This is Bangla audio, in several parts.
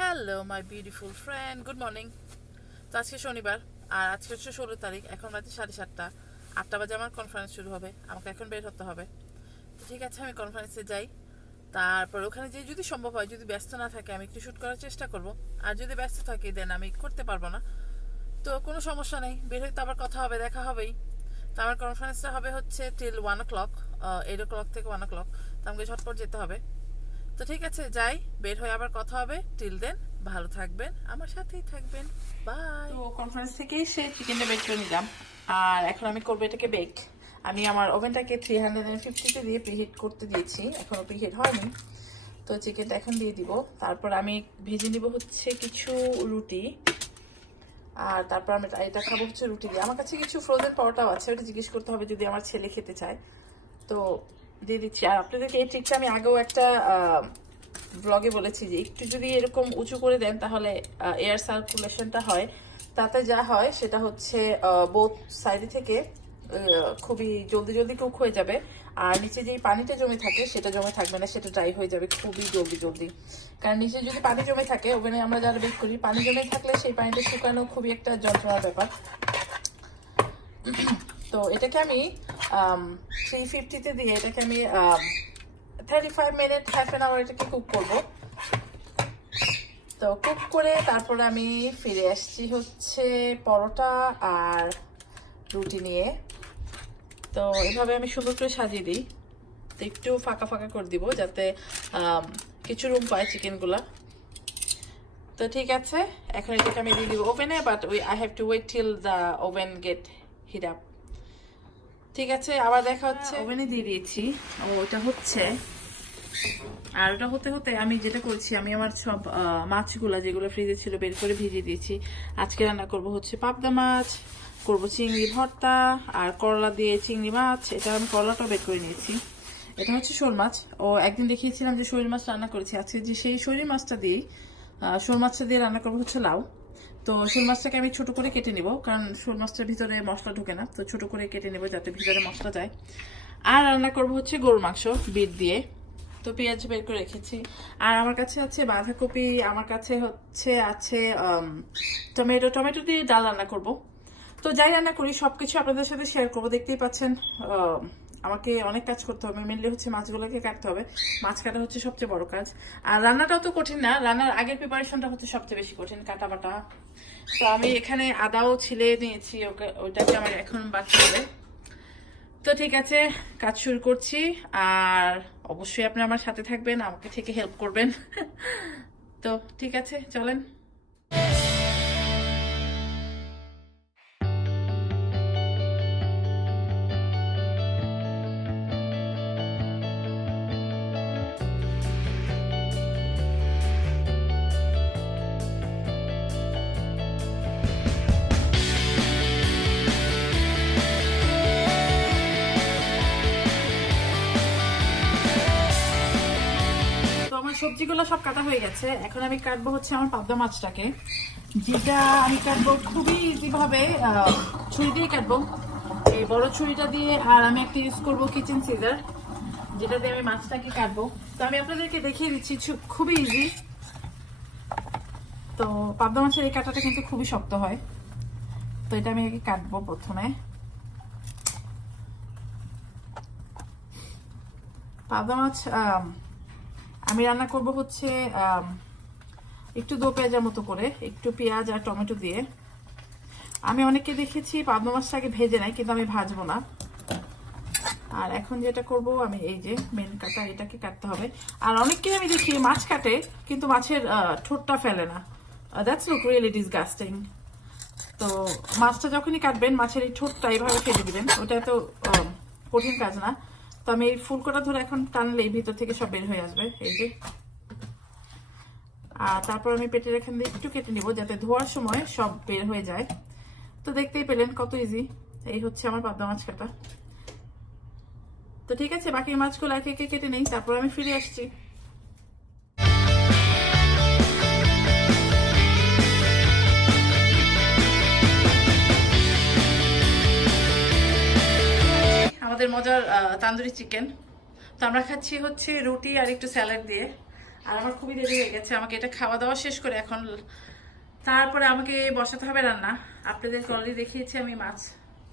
Hello my beautiful friend, good morning. তো আজকে শনিবার, আর আজকে হচ্ছে 16 তারিখ। এখন রাতে 7:30, 8টা বাজে আমার কনফারেন্স শুরু হবে। আমাকে এখন বের হতে হবে। তো ঠিক আছে, আমি কনফারেন্সে যাই। তারপর ওখানে যে যদি সম্ভব হয়, যদি ব্যস্ত না থাকে, আমি একটু শ্যুট করার চেষ্টা করব। আর যদি ব্যস্ত থাকে দেন আমি করতে পারবো না। তো কোনো সমস্যা নেই, বের হইতে আবার কথা হবে, দেখা হবেই। তো আমার কনফারেন্সটা হবে হচ্ছে টিল 1 o'clock, 8 o'clock থেকে 1 o'clock। তো আমাকে ঝটপট যেতে হবে। তো ঠিক আছে, যাই, বের হয়ে আবার কথা হবে। টিল দেন ভালো থাকবেন, আমার সাথেই থাকবেন। বাই। তো কনফারেন্স থেকে এসে চিকেনটা বেক করে নিলাম, আর এখন আমি করবো এটাকে বেক। আমি আমার ওভেনটাকে 350-তে দিয়ে প্রিহিট করতে দিয়েছি, এখনো প্রিহিট হয়নি। তো চিকেনটা এখন দিয়ে দিব। তারপর আমি ভেজে নিব হচ্ছে কিছু রুটি, আর তারপর আমি এটা খাবো হচ্ছে রুটি দিয়ে। আমার কাছে কিছু ফ্রোজেন পরোটাও আছে, ওটা জিজ্ঞেস করতে হবে যদি আমার ছেলে খেতে চায়। তো দিয়ে দিচ্ছি। আর আপনাদেরকে এই ট্রিকটা আমি আগেও একটা ব্লগে বলেছি যে একটু যদি এরকম উঁচু করে দেন তাহলে এয়ার সার্কুলেশনটা হয়। তাতে যা হয় সেটা হচ্ছে বোথ সাইডে থেকে খুবই জলদি জলদি কুক হয়ে যাবে। আর নিচে যেই পানিটা জমে থাকে সেটা জমে থাকবে না, সেটা ড্রাই হয়ে যাবে খুবই জলদি জলদি। কারণ নিচে যদি পানি জমে থাকে, ওভেনে আমরা যারা বেক করি, পানি জমে থাকলে সেই পানিটা শুকানো খুবই একটা যন্ত্রণার ব্যাপার। তো এটাকে আমি 350-তে দিয়ে এটাকে আমি 35 মিনিট, হাফ অ্যান আওয়ার এটাকে কুক করবো। তো কুক করে তারপরে আমি ফিরে আসছি হচ্ছে পরোটা আর রুটি নিয়ে। তো এভাবে আমি সুন্দর করে সাজিয়ে দিই। তো একটু ফাঁকা ফাঁকা করে দিব যাতে কিছু রুম পায় চিকেনগুলা। তো ঠিক আছে, এখন এটাকে আমি দিয়ে দিব ওভেনে, but I have to wait till the oven get heat up. ঠিক আছে, আবার দেখা হচ্ছে। ওভেনে দিয়ে দিয়েছি, ওটা হচ্ছে। আর ওটা হতে হতে আমি যেটা করছি, আমি আমার সব মাছগুলা যেগুলো ফ্রিজে ছিল বের করে ভিজিয়ে দিয়েছি। আজকে রান্না করব হচ্ছে পাবদা মাছ, করব চিংড়ি ভর্তা, আর করলা দিয়ে চিংড়ি মাছ। এটা আমি করলাটাও বের করে নিয়েছি। এটা হচ্ছে শোল মাছ। একদিন দেখিয়েছিলাম যে শোল মাছ রান্না করেছি, আজকে যে সেই শোল মাছটা দিয়েই শোল মাছটা দিয়ে রান্না করবো হচ্ছে লাউ। তো শোল মাছটাকে আমি ছোট করে কেটে নিব, কারণ শোল মাছটার ভিতরে মশলা ঢোকে না। তো ছোট করে কেটে নেব যাতে ভিতরে মশলা যায়। আর রান্না করবো হচ্ছে গরুর মাংস বিট দিয়ে। তো পেঁয়াজ বের করে রেখেছি। আর আমার কাছে আছে বাঁধাকপি, আমার কাছে হচ্ছে আছে টমেটো দিয়ে ডাল রান্না করব। তো যাই রান্না করি সবকিছু আপনাদের সাথে শেয়ার করবো। দেখতেই পাচ্ছেন আমাকে অনেক কাজ করতে হবে। মেনলি হচ্ছে মাছগুলোকে কাটতে হবে। মাছ কাটা হচ্ছে সবচেয়ে বড় কাজ। আর রান্নাটাও তো কঠিন না, রান্নার আগের প্রিপারেশনটা হচ্ছে সবচেয়ে বেশি কঠিন, কাটা বাটা। তো আমি এখানে আদাও ছিলে নিয়েছি, ওইটাকে আমার এখন বাকি হবে। তো ঠিক আছে, কাজ শুরু করছি। আর অবশ্যই আপনি আমার সাথে থাকবেন, আমাকে থেকে হেল্প করবেন। তো ঠিক আছে, চলেন। সবজিগুলো সব কাটা হয়ে গেছে, এখন আমি কাটবো হচ্ছে আমার পাবদা মাছটাকে, যেটা আমি কাটবো খুবই ইজি ভাবে, ছুরি দিয়ে কাটবো, এই বড় ছুরিটা দিয়ে। আর আমি একটা ইউজ করবো কিচেন সিজার, যেটা দিয়ে আমি মাছটাকে কাটবো। তো আমি আপনাদেরকে দেখিয়ে দিচ্ছি, খুবই ইজি। তো পাবদা মাছের এই কাটাটা কিন্তু খুবই শক্ত হয়। তো এটা আমি কাটবো প্রথমে। পাবদা মাছ আমি রান্না করব হচ্ছে একটু দো পেঁয়াজের মতো করে, একটু পেঁয়াজ আর টমেটো দিয়ে। আমি অনেককে দেখেছি পাবদা মাছটাকে ভেজে নেয়, কিন্তু আমি ভাজবো না। আর এখন যেটা করব, আমি এই যে মেন কাটা, এটাকে কাটতে হবে। আর অনেককে আমি দেখি মাছ কাটে কিন্তু মাছের ঠোঁটটা ফেলে না। That's look really disgusting. তো মাছটা যখনই কাটবেন, মাছের এই ঠোঁটটা এইভাবে ফেলে দিবেন, ওটা এত কঠিন কাজ না। তো আমি এই ফুলকোটা ধরে এখন টানলে ভিতর থেকে সব বের হয়ে আসবে, এই যে। আর তারপর আমি পেটের এখান দিয়ে একটু কেটে নিব যাতে ধোয়ার সময় সব বের হয়ে যায়। তো দেখতেই পেলেন কত ইজি। এই হচ্ছে আমার পাবদা মাছ কাটা। তো ঠিক আছে, বাকি মাছগুলো একে একে কেটে নেই, তারপর আমি ফিরে আসছি। আমাদের মজার তান্দুরি চিকেন। তো আমরা খাচ্ছি হচ্ছে রুটি আর একটু স্যালাড দিয়ে। আর আমার খুবই দেরি হয়ে গেছে, আমাকে এটা খাওয়া দাওয়া শেষ করে এখন তারপরে আমাকে বসাতে হবে রান্না। আপনাদেরকে অলরেডি দেখিয়েছি আমি মাছ,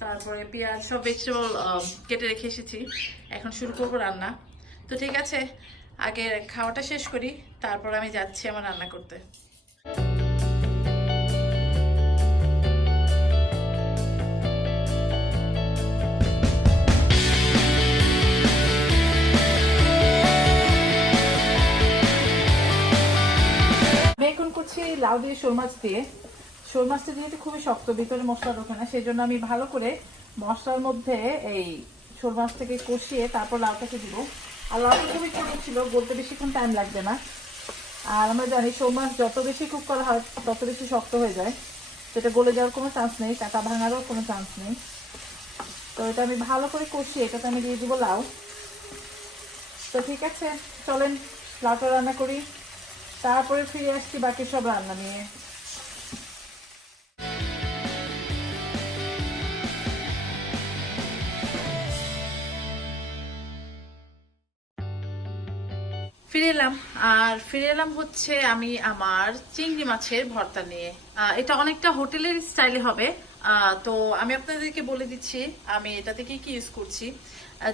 তারপরে পেঁয়াজ সব ভেজিটেবল কেটে রেখে এসেছি। এখন শুরু করবো রান্না। তো ঠিক আছে, আগে খাওয়াটা শেষ করি, তারপর আমি যাচ্ছি আমার রান্না করতে। আমি এখন করছি লাউ দিয়ে শোল মাছ দিয়ে। শোল মাছটা যেহেতু খুবই শক্ত, ভিতরে মশলা ঢোকে না, সেই জন্য আমি ভালো করে মশলার মধ্যে এই শোল মাছটাকে কষিয়ে তারপর লাউটাকে দিব। আর লাউটা খুবই ছোট ছিল, বলতে বেশিক্ষণ টাইম লাগবে না। আর আমরা জানি শোল মাছ যত বেশি কুক করা হয় তত বেশি শক্ত হয়ে যায়, সেটা গলে যাওয়ার কোনো চান্স নেই, কাঁটা ভাঙারও কোনো চান্স নেই। তো এটা আমি ভালো করে কষিয়ে এটাতে আমি দিয়ে দিব লাউ। তো ঠিক আছে, চলেন লাউটা রান্না করি, তারপরে ফিরে আসছি বাকি সব রান্না নিয়ে। ফিরে এলাম হচ্ছে আমি আমার চিংড়ি মাছের ভর্তা নিয়ে। এটা অনেকটা হোটেলের স্টাইলে হবে। তো আমি আপনাদেরকে বলে দিচ্ছি আমি এটাতে কি কি ইউজ করছি।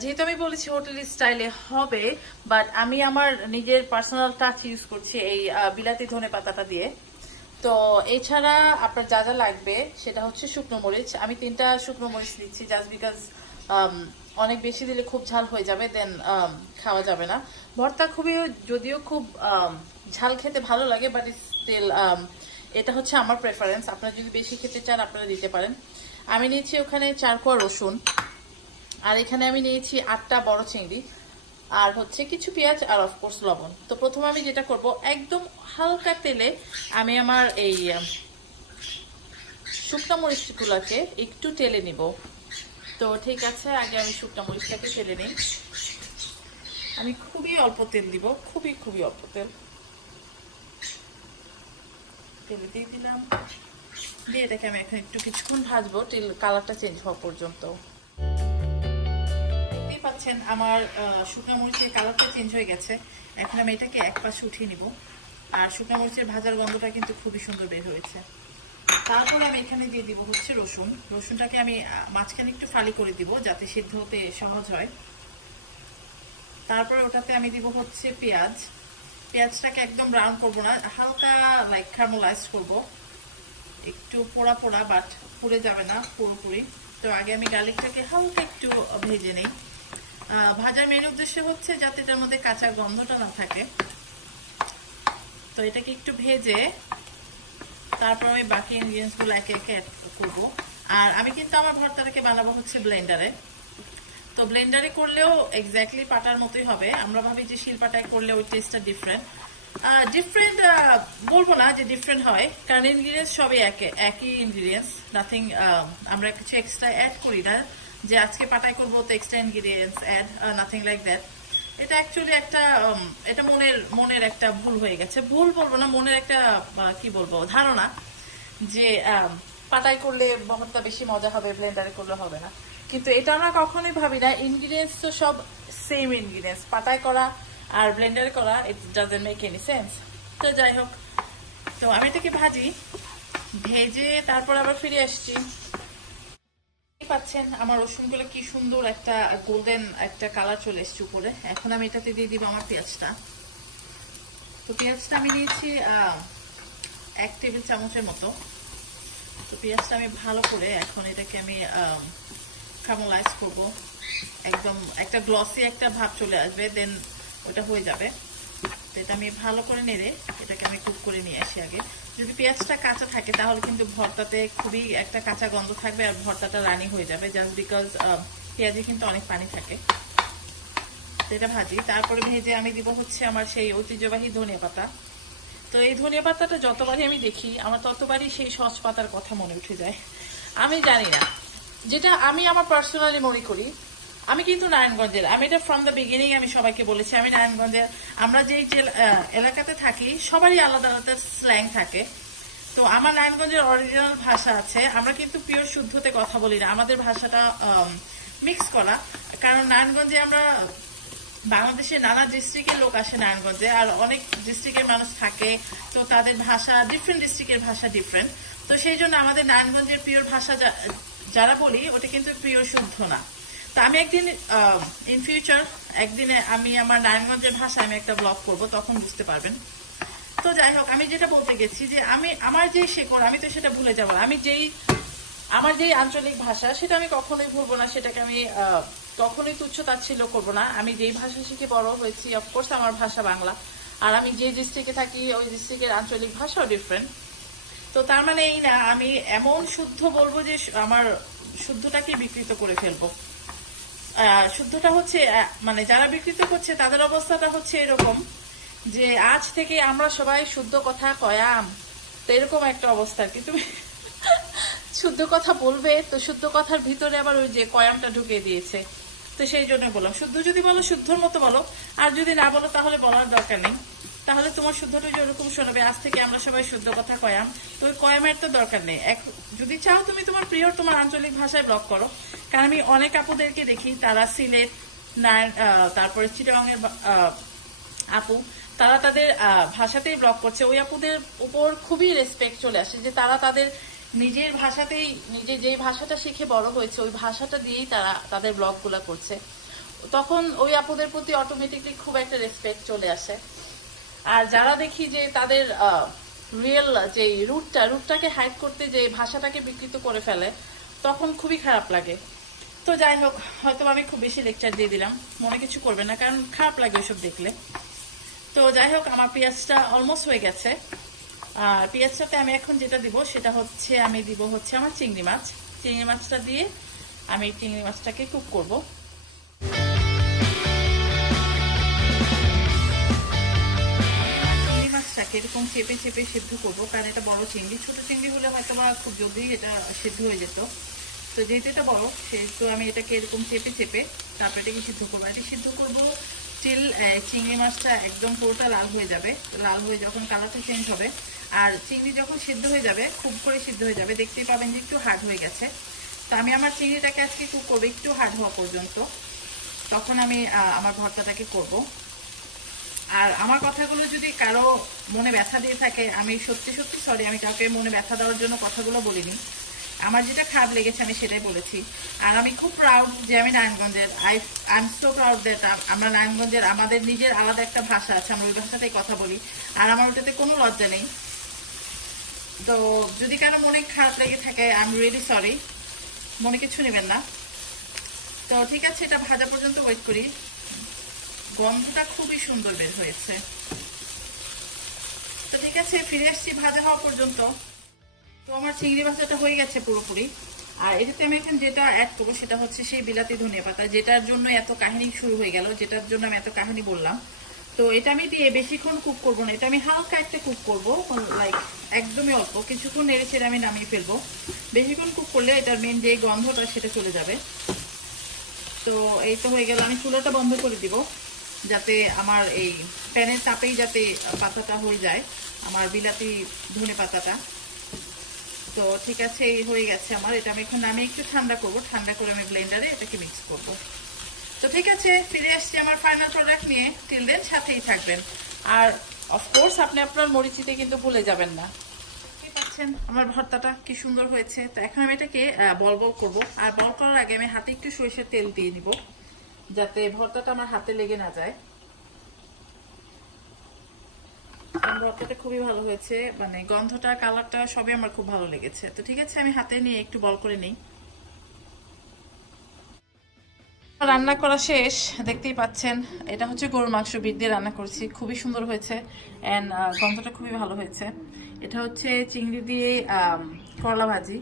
যেহেতু আমি বলেছি হোটেলের স্টাইলে হবে, বাট আমি আমার নিজের পার্সোনাল টাচ ইউজ করছি এই বিলাতি ধনে পাতাটা দিয়ে। তো এছাড়া আপনার যা যা লাগবে সেটা হচ্ছে শুকনো মরিচ। আমি 3টা শুকনো মরিচ দিচ্ছি জাস্ট বিকজ অনেক বেশি দিলে খুব ঝাল হয়ে যাবে, দেন খাওয়া যাবে না। ভর্তা খুবই, যদিও খুব ঝাল খেতে ভালো লাগে, বাট স্টিল এটা হচ্ছে আমার প্রেফারেন্স। আপনারা যদি বেশি খেতে চান আপনারা দিতে পারেন। আমি নিয়েছি ওখানে 4 কোয়া রসুন, আর এখানে আমি নিয়েছি 8টা বড় চিংড়ি, আর হচ্ছে কিছু পেঁয়াজ, আর অফকোর্স লবণ। তো প্রথমে আমি যেটা করব, একদম হালকা তেলে আমি আমার এই শুকনো মরিচগুলোকে একটু তেলে নিব। তো ঠিক আছে, আগে আমি শুকনো মরিচটাকে তেলে নিই। আমি খুবই অল্প তেল দিব, খুবই খুবই অল্প তেল তেলে দিয়ে দিলাম। দিয়ে এটাকে আমি এখন একটু কিছুক্ষণ ভাজবো, তেল কালারটা চেঞ্জ হওয়া পর্যন্ত। দেখতেই পাচ্ছেন আমার শুকনো মরিচের কালারটা চেঞ্জ হয়ে গেছে। এখন আমি এটাকে এক পাশে উঠিয়ে নিব। আর শুকনো মরিচের ভাজার গন্ধটা কিন্তু খুবই সুন্দর বের হয়েছে। তারপর আমি এখানে দিয়ে দিব হচ্ছে রসুন। রসুনটাকে আমি মাঝখানে একটু ফালি করে দিব যাতে সিদ্ধ হতে সহজ হয়। তারপরে ওটাতে আমি দিব হচ্ছে পেঁয়াজ। পেঁয়াজটাকে একদম ব্রাউন করব না, হালকা লাইক ক্যারামেলাইজ করব, একটু পোড়া পোড়া, বাট পুড়ে যাবে না পুরোপুরি। তো আগে আমি গার্লিকটাকে হালকা একটু ভেজে নিই। ভাজার মেন উদ্দেশ্য হচ্ছে যাতে এটার মধ্যে কাঁচা গন্ধটা না থাকে। তো এটাকে একটু ভেজে তারপর আমি বাকি ইনগ্রিডিয়েন্টসগুলো একে একে অ্যাড করব। আর আমি কিন্তু আমার ভর্তাটাকে বানাবো হচ্ছে ব্লেন্ডারে। তো ব্লেন্ডারে করলেও এক্স্যাক্টলি পাটার মতোই হবে। আমরা ভাবি যে শিলপাটায় করলে ওই টেস্টটা ডিফারেন্ট। বলবো না যে ডিফারেন্ট হয়, কারণ ইনগ্রিডিয়েন্টস সবই একই ইনগ্রিডিয়েন্টস, নাথিং আমরা কিছু এক্সট্রা অ্যাড করি না যে আজকে পাটায় করবো তো extra ingredients add, nothing like that. এটা অ্যাকচুয়ালি একটা এটা মনের একটা ভুল হয়ে গেছে। ভুল বলবো না, মনের একটা কি বলবো ধারণা যে পাটায় করলে ভর্তা বেশি মজা হবে, ব্লেন্ডারে করলে হবে না। কিন্তু এটা আমরা কখনোই ভাবি না। ইনগ্রিডিয়েন্টস তো সব সেম ইনগ্রিডিয়েন্টস, পাটায় করা আর ব্লেন্ডারে করা it doesn't make any sense. তো যাই হোক, তো আমি এটাকে ভাজি, ভেজে তারপর আবার ফিরে আসছি। পাচ্ছেন আমার রসুনগুলো কি সুন্দর একটা গোল্ডেন একটা কালার চলে এসছে উপরে। এখন আমি এটাতে দিয়ে দিব আমার পেঁয়াজটা। তো পেঁয়াজটা আমি নিয়েছি 1 টেবিল চামচের মতো। তো পেঁয়াজটা আমি ভালো করে এখন এটাকে আমি ক্যারামেলাইজ করব, একদম একটা গ্লসি একটা ভাব চলে আসবে, দেন ওটা হয়ে যাবে। তো এটা আমি ভালো করে নেড়ে এটাকে আমি কুক করে নিয়ে আসি আগে। যদি পেঁয়াজটা কাঁচা থাকে তাহলে কিন্তু ভর্তাতে খুবই একটা কাঁচা গন্ধ থাকবে আর ভর্তাটা রানি হয়ে যাবে, জাস্ট বিকজ পেঁয়াজে কিন্তু অনেক পানি থাকে। তো এটা ভাজি, তারপরে ভেজে আমি দিব হচ্ছে আমার সেই ঐতিহ্যবাহী ধনিয়া পাতা। তো এই ধনিয়া পাতাটা যতবারই আমি দেখি আমার ততবারই সেই সস পাতার কথা মনে উঠে যায়। আমি জানি না, যেটা আমি আমার পার্সোনালি মনে করি, আমি কিন্তু নারায়ণগঞ্জের, আমি এটা ফ্রম দ্য বিগিনিং আমি সবাইকে বলেছি আমি নারায়ণগঞ্জের। আমরা যেই যে এলাকাতে থাকি সবারই আলাদা আলাদা স্ল্যাং থাকে। তো আমার নারায়ণগঞ্জের অরিজিনাল ভাষা আছে, আমরা কিন্তু পিওর শুদ্ধতে কথা বলি না, আমাদের ভাষাটা মিক্স করা। কারণ নারায়ণগঞ্জে আমরা বাংলাদেশের নানা ডিস্ট্রিক্টের লোক আসে নারায়ণগঞ্জে, আর অনেক ডিস্ট্রিক্টের মানুষ থাকে, তো তাদের ভাষা ডিফারেন্ট, ডিস্ট্রিক্টের ভাষা ডিফারেন্ট। তো সেই জন্য আমাদের নারায়ণগঞ্জের পিওর ভাষা যারা বলি ওটা কিন্তু পিওর শুদ্ধ না। তো আমি একদিন ইন ফিউচার একদিনে আমি আমার নারায়ণগঞ্জের ভাষা আমি একটা ব্লগ করব, তখন বুঝতে পারবেন। তো যাই হোক, আমি যেটা বলতে গেছি যে আমি আমার যেই শেকড় আমি তো সেটা ভুলে যাব, আমার যেই আঞ্চলিক ভাষা সেটা আমি কখনোই ভুলবো না, সেটাকে আমি কখনোই তুচ্ছ তাচ্ছিল্য করবো না। আমি যেই ভাষা শিখে বড় হয়েছি, অফকোর্স আমার ভাষা বাংলা, আর আমি যে ডিস্ট্রিক্টে থাকি ওই ডিস্ট্রিক্টের আঞ্চলিক ভাষাও ডিফারেন্ট। তো তার মানে এই না আমি এমন শুদ্ধ বলবো যে আমার শুদ্ধটাকে বিকৃত করে ফেলবো। শুদ্ধটা হচ্ছে মানে যারা বিকৃত করছে তাদের অবস্থাটা হচ্ছে এরকম যে আজ থেকে আমরা সবাই শুদ্ধ কথা কয়াম, তো এরকম একটা অবস্থা আর কি। তুমি শুদ্ধ কথা বলবে তো শুদ্ধ কথার ভিতরে আবার ওই যে কয়ামটা ঢুকিয়ে দিয়েছে, তো সেই জন্য বললাম শুদ্ধ যদি বলো শুদ্ধর মতো বলো, আর যদি না বলো তাহলে বলার দরকার নেই, তাহলে তোমার শুদ্ধটা যে ওরকম শোনাবে আজ থেকে আমরা সবাই শুদ্ধ কথা কয়াম, তো ওই কয়ামের তো দরকার নেই। যদি চাও তুমি তোমার প্রিয় তোমার আঞ্চলিক ভাষায় ব্লগ করো, কারণ আমি অনেক আপুদেরকে দেখি তারা সিলেট তারপরে চিটাগাংয়ের আপু, তারা তাদের ভাষাতেই ব্লগ করছে। ওই আপুদের উপর খুবই রেসপেক্ট চলে আসে যে তারা তাদের নিজের ভাষাতেই, নিজে যে ভাষাটা শিখে বড় হয়েছে ওই ভাষাটা দিয়েই তারা তাদের ব্লগগুলো করছে, তখন ওই আপুদের প্রতি অটোমেটিকলি খুব একটা রেসপেক্ট চলে আসে। আর যারা দেখি যে তাদের রিয়েল যে রুটটাকে হাইড করতে যে ভাষাটাকে বিকৃত করে ফেলে, তখন খুবই খারাপ লাগে। তো যাই হোক, হয়তো আমি খুব বেশি লেকচার দিয়ে দিলাম, মনে কিছু করবে না, কারণ খারাপ লাগে ওইসব দেখলে। তো যাই হোক, আমার পেঁয়াজটা অলমোস্ট হয়ে গেছে। আর পেঁয়াজটাতে আমি এখন যেটা দিব সেটা হচ্ছে আমি দিব হচ্ছে আমার চিংড়ি মাছটা দিয়ে আমি চিংড়ি মাছটাকে কুক করব। চিংড়ি মাছটাকে এরকম চেপে চেপে সেদ্ধ করবো, কারণ এটা বড় চিংড়ি, ছোট চিংড়ি হলে হয়তো বা খুব জলদি এটা সেদ্ধ হয়ে যেত। তো যেহেতু এটা বড় সেহেতু আমি এটাকে এরকম চেপে চেপে তারপরে এটাকে সিদ্ধ করবো। এটি সিদ্ধ করবো চিল চিংড়ি মাছটা একদম পুরোটা লাল হয়ে যাবে, লাল হয়ে যখন কালারটা চেঞ্জ হবে আর চিংড়ি যখন সিদ্ধ হয়ে যাবে, খুব করে সিদ্ধ হয়ে যাবে, দেখতেই পাবেন যে একটু হার্ড হয়ে গেছে। তো আমি আমার চিংড়িটাকে আজকে কুক করবো একটু হার্ড হওয়া পর্যন্ত, তখন আমি আমার ভর্তাটাকে করব। আর আমার কথাগুলো যদি কারো মনে ব্যথা দিয়ে থাকে, আমি সত্যি সত্যি সরি, আমি কাউকে মনে ব্যথা দেওয়ার জন্য কথাগুলো বলিনি, আমার যেটা খারাপ লেগেছে আমি সেটাই বলেছি। আর আমি খুব প্রাউড যে আমি নারায়ণগঞ্জের, I am so proud that আমরা নারায়ণগঞ্জের, আমাদের নিজের আলাদা একটা ভাষা আছে, আমরা ওই ভাষাতেই কথা বলি, আর আমার ওটাতে কোনো লজ্জা নেই। তো যদি কারো মনে খারাপ লেগে থাকে আই এম রিয়েলি সরি, মনে কিছু নেবেন না। তো ঠিক আছে, এটা ভাজা পর্যন্ত ওয়েট করি। গন্ধটা খুবই সুন্দর বের হয়েছে। তো ঠিক আছে, ফিরে আসছি ভাজা হওয়া পর্যন্ত। তো আমার চিংড়ি ভাজাটা হয়ে গেছে পুরোপুরি। আর এটাতে আমি এখন যেটা অ্যাড করবো সেটা হচ্ছে সেই বিলাতি ধনিয়া পাতা, যেটার জন্য এত কাহিনী শুরু হয়ে গেল, যেটার জন্য আমি এত কাহিনী বললাম। তো এটা আমি দিয়ে বেশিক্ষণ কুক করবো না, এটা আমি হালকা একটা কুক করবো, লাইক একদমই অল্প কিছুক্ষণ নেড়ে ছেড়ে আমি নামিয়ে ফেলবো। বেশিক্ষণ কুক করলে এটার মেন যে গন্ধটা সেটা চলে যাবে। তো এই তো হয়ে গেল, আমি চুলাটা বন্ধ করে দিব যাতে আমার এই প্যানের তাপেই যাতে পাতাটা হয়ে যায়, আমার বিলাতি ধনে পাতাটা। তো ঠিক আছে, এই হয়ে গেছে আমার, এটা আমি এখন নামিয়ে একটু ঠান্ডা করব, ঠান্ডা করে আমি ব্লেন্ডারে এটাকে মিক্স করব। তো ঠিক আছে, ফিরে আসছি আমার ফাইনাল প্রোডাক্ট নিয়ে, টিল দেন সাথেই থাকবেন। আর অফকোর্স আপনি আপনার মরিচিতে কিন্তু ভুলে যাবেন না। পাচ্ছেন আমার ভর্তাটা কি সুন্দর হয়েছে। তো এখন আমি এটাকে বল বল করবো, আর বল করার আগে আমি হাতে একটু সরিষার তেল দিয়ে দিব যাতে ভর্তাটা আমার হাতে লেগে না যায়। ভর্তাটা খুবই ভালো হয়েছে, মানে গন্ধটা কালারটা সবই আমার খুব ভালো লেগেছে। তো ঠিক আছে, আমি হাতে নিয়ে একটু বল করে নিই। রান্না করা শেষ, দেখতেই পাচ্ছেন এটা হচ্ছে গরুর মাংস বিট দিয়ে রান্না করেছি, খুবই সুন্দর হয়েছে অ্যান্ড গন্ধটা খুবই ভালো হয়েছে। এটা হচ্ছে চিংড়ি দিয়ে করলা ভাজি,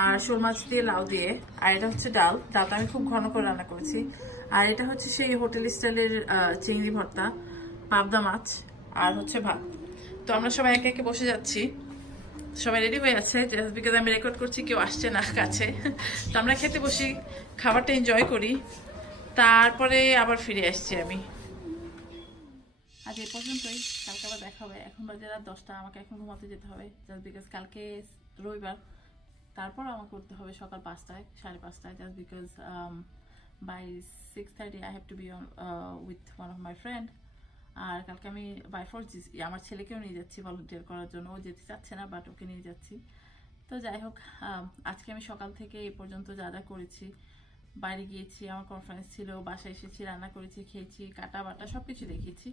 আর শোল মাছ দিয়ে লাউ দিয়ে, আর এটা হচ্ছে ডালটা আমি খুব ঘন করে রান্না করেছি। আর এটা হচ্ছে সেই হোটেল স্টাইলের চিংড়ি ভর্তা, পাবদা মাছ, আর হচ্ছে ভাত। তো আমরা সবাই একে একে বসে যাচ্ছি, সবাই রেডি হয়ে আছে, জাস্ট বিকজ আমি রেকর্ড করছি, কেউ আসছে না কাছে। তো আমরা খেতে বসি, খাবারটা এনজয় করি, তারপরে আবার ফিরে আসছি আমি। আজ এই পর্যন্তই, কালকে আবার দেখা হবে। এখন বাজে রাত 10টা, আমাকে এখন ঘুমাতে যেতে হবে, জাস্ট বিকজ কালকে রবিবার। তারপর আমাকে করতে হবে সকাল 5টায় 5:30, just because by 6:30 I have to be on with one of my friend. আর কালকে আমি বাই ফোর্স আমার ছেলেকেও নিয়ে যাচ্ছি ভলান্টিয়ার করার জন্য, ও যেতে চাচ্ছে না বাট ওকে নিয়ে যাচ্ছি। তো যাই হোক, আজকে আমি সকাল থেকে এই পর্যন্ত যা যা করেছি, বাইরে গিয়েছি, আমার কনফারেন্স ছিল, বাসায় এসেছি, রান্না করেছি, খেয়েছি, কাটা বাটা সব কিছু দেখিয়েছি,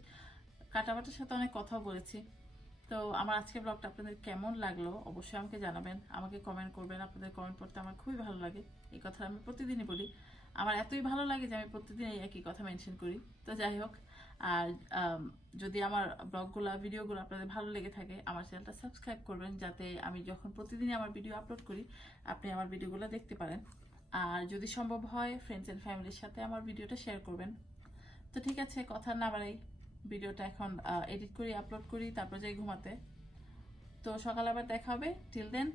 কাটা বাটার সাথে অনেক কথাও বলেছি। তো আমার আজকের ব্লগটা আপনাদের কেমন লাগলো অবশ্যই আমাকে জানাবেন, আমাকে কমেন্ট করবেন। আপনাদের কমেন্ট পড়তে আমার খুবই ভালো লাগে, এই কথা আমি প্রতিদিনই বলি। আমার এতই ভালো লাগে যে আমি প্রতিদিন এই একই কথা মেনশন করি। তো যাই হোক, আর যদি আমার ব্লগগুলো ভিডিওগুলো আপনাদের ভালো লেগে থাকে আমার চ্যানেলটা সাবস্ক্রাইব করবেন, যাতে আমি যখন প্রতিদিনই আমার ভিডিও আপলোড করি আপনি আমার ভিডিওগুলো দেখতে পারেন। আর যদি সম্ভব হয় ফ্রেন্ডস অ্যান্ড ফ্যামিলির সাথে আমার ভিডিওটা শেয়ার করবেন। তো ঠিক আছে, কথা না বাড়াই, ভিডিওটা এখন এডিট করি, আপলোড করি, তারপর যাই ঘুমাতে। তো সকালে আবার দেখা হবে। টিল দেন।